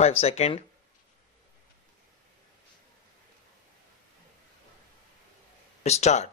5 seconds. Start.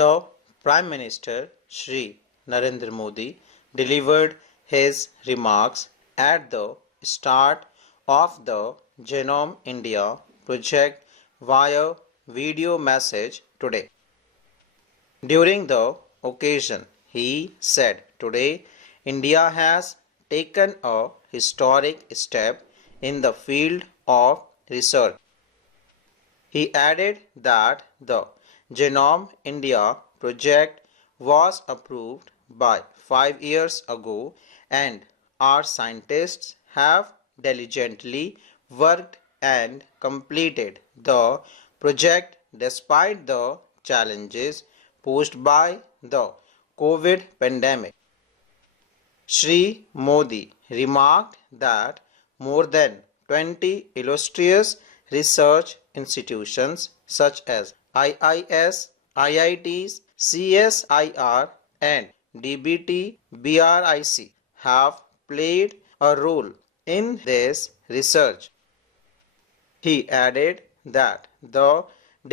The Prime Minister Shri Narendra Modi delivered his remarks at the start of the Genome India project via video message today. During the occasion, he said, "Today, India has taken a historic step in the field of research." He added that the Genome India project was approved by 5 years ago and our scientists have diligently worked and completed the project despite the challenges posed by the COVID pandemic. Shri Modi remarked that more than 20 illustrious research institutions such as IIS, IITs, CSIR and DBT, BRIC have played a role in this research. He added that the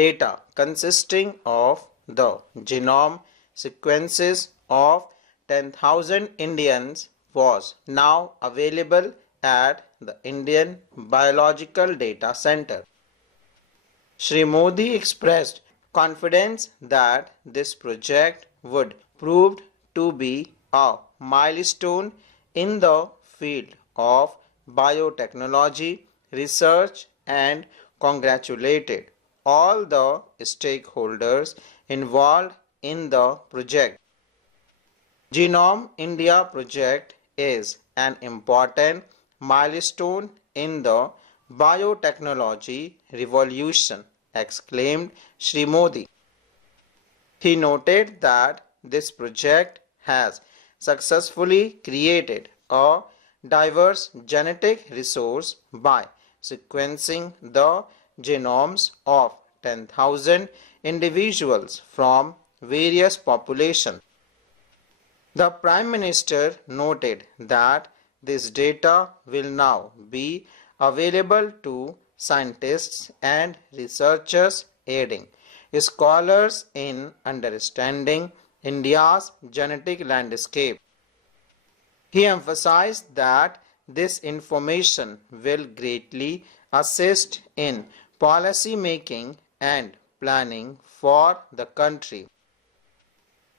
data consisting of the genome sequences of 10,000 Indians was now available at the Indian Biological Data Center. Shri Modi expressed confidence that this project would prove to be a milestone in the field of biotechnology research and congratulated all the stakeholders involved in the project. Genome India project is an important milestone in the biotechnology revolution, exclaimed Shri Modi. He noted that this project has successfully created a diverse genetic resource by sequencing the genomes of 10,000 individuals from various populations. The Prime Minister noted that this data will now be available to scientists and researchers, aiding scholars in understanding India's genetic landscape. He emphasized that this information will greatly assist in policy making and planning for the country.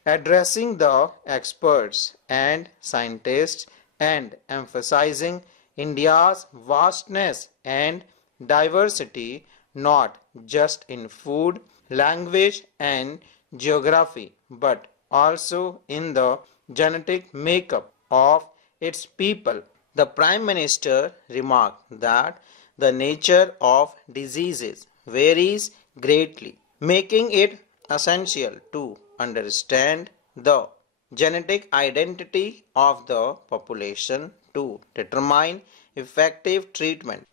Addressing the experts and scientists and emphasizing India's vastness and diversity not just in food, language and geography but also in the genetic makeup of its people. The Prime Minister remarked that the nature of diseases varies greatly, making it essential to understand the genetic identity of the population to determine effective treatment.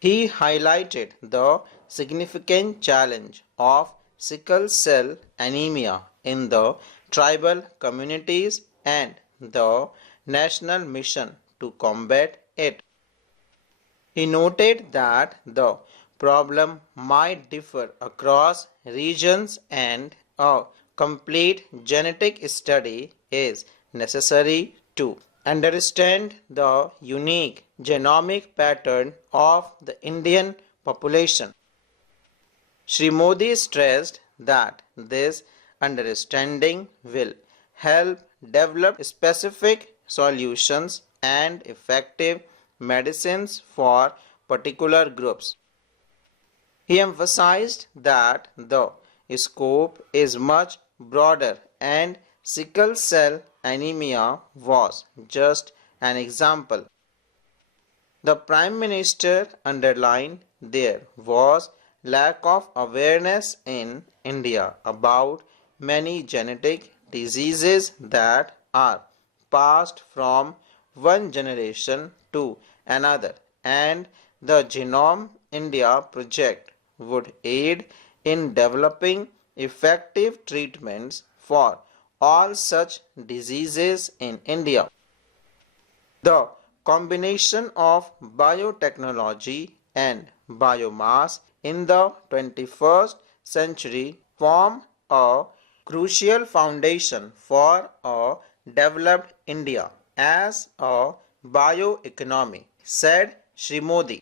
He highlighted the significant challenge of sickle cell anemia in the tribal communities and the national mission to combat it. He noted that the problem might differ across regions and a complete genetic study is necessary to understand the unique genomic pattern of the Indian population. Shri Modi stressed that this understanding will help develop specific solutions and effective medicines for particular groups. He emphasized that the scope is much broader and sickle cell anemia was just an example. The Prime Minister underlined there was lack of awareness in India about many genetic diseases that are passed from one generation to another, and the Genome India project would aid in developing effective treatments for all such diseases in India. The combination of biotechnology and biomass in the 21st century form a crucial foundation for a developed India as a bioeconomy, said Shri Modi.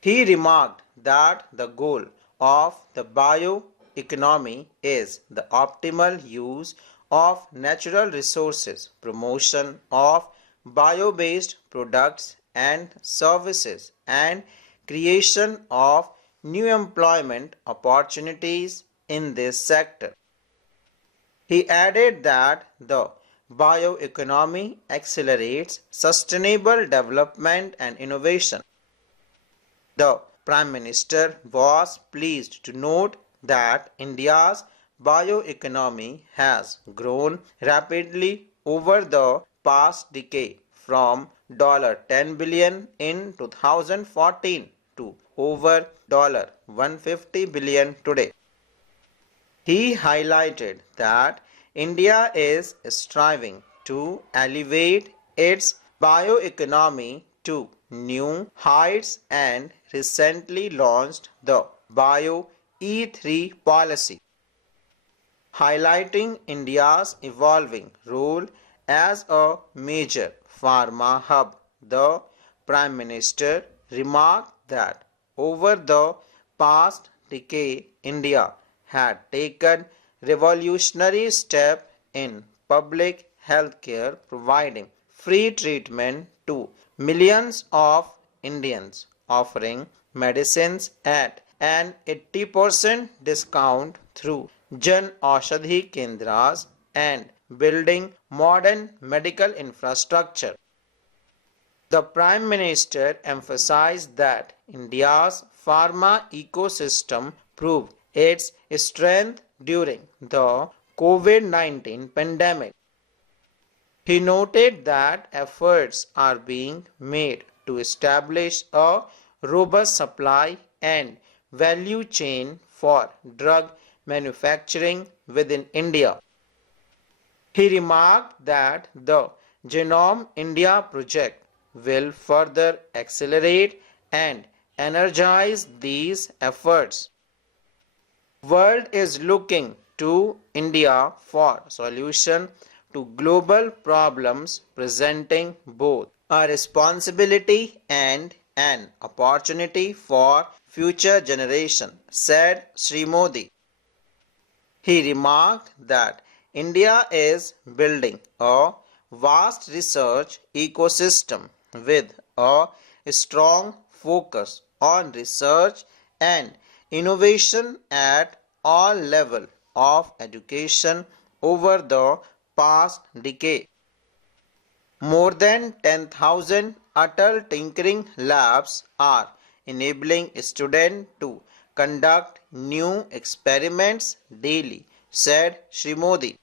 He remarked that the goal of the bioeconomy is the optimal use of natural resources, promotion of bio-based products and services, and creation of new employment opportunities in this sector. He added that the bioeconomy accelerates sustainable development and innovation. The Prime Minister was pleased to note that India's bioeconomy has grown rapidly over the past decade from $10 billion in 2014 to over $150 billion today. He highlighted that India is striving to elevate its bioeconomy to new heights and recently launched the Bio E3 policy, highlighting India's evolving role as a major pharma hub. The Prime Minister remarked that over the past decade, India had taken revolutionary steps in public healthcare, providing free treatment to millions of Indians, offering medicines at an 80% discount through Jan Aushadhi Kendras and building modern medical infrastructure. The Prime Minister emphasized that India's pharma ecosystem proved its strength during the COVID-19 pandemic. He noted that efforts are being made to establish a robust supply and value chain for drug manufacturing within India. He remarked that the Genome India project will further accelerate and energize these efforts. World is looking to India for solution to global problems, presenting both a responsibility and an opportunity for future generation, said Sri Modi. He remarked that India is building a vast research ecosystem with a strong focus on research and innovation at all levels of education over the past decade. More than 10,000 Atal Tinkering Labs are enabling students to conduct new experiments daily, said Shri Modi.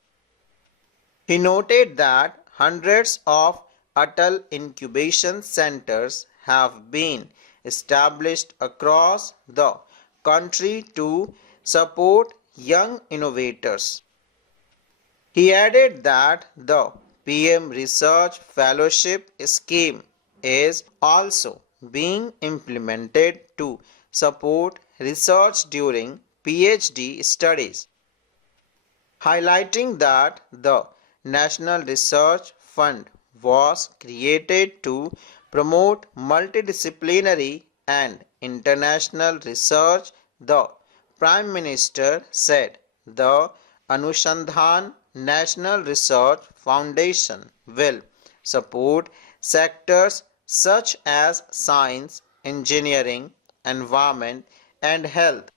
He noted that hundreds of Atal incubation centers have been established across the country to support young innovators. He added that the PM Research Fellowship Scheme is also being implemented to support research during PhD studies, highlighting that the National Research Fund was created to promote multidisciplinary and international research. The Prime Minister said the Anushandhan National Research Foundation will support sectors such as science, engineering, environment, and health.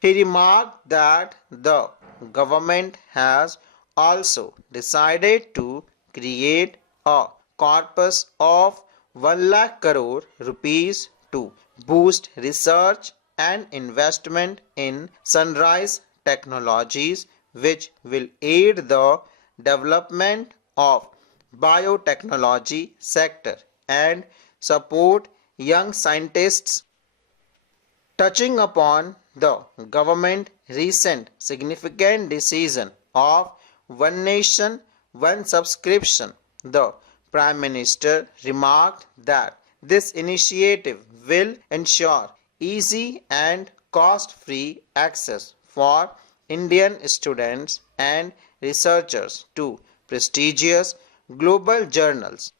He remarked that the government has also decided to create a corpus of 1 lakh crore rupees to boost research and investment in sunrise technologies, which will aid the development of biotechnology sector and support young scientists. Touching upon the government recent significant decision of One Nation, One Subscription, the Prime Minister remarked that this initiative will ensure easy and cost-free access for Indian students and researchers to prestigious global journals.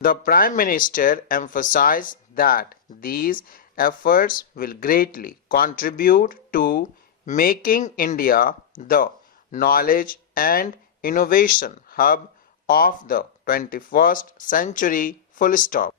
The Prime Minister emphasized that these efforts will greatly contribute to making India the knowledge and innovation hub of the 21st century. Full stop.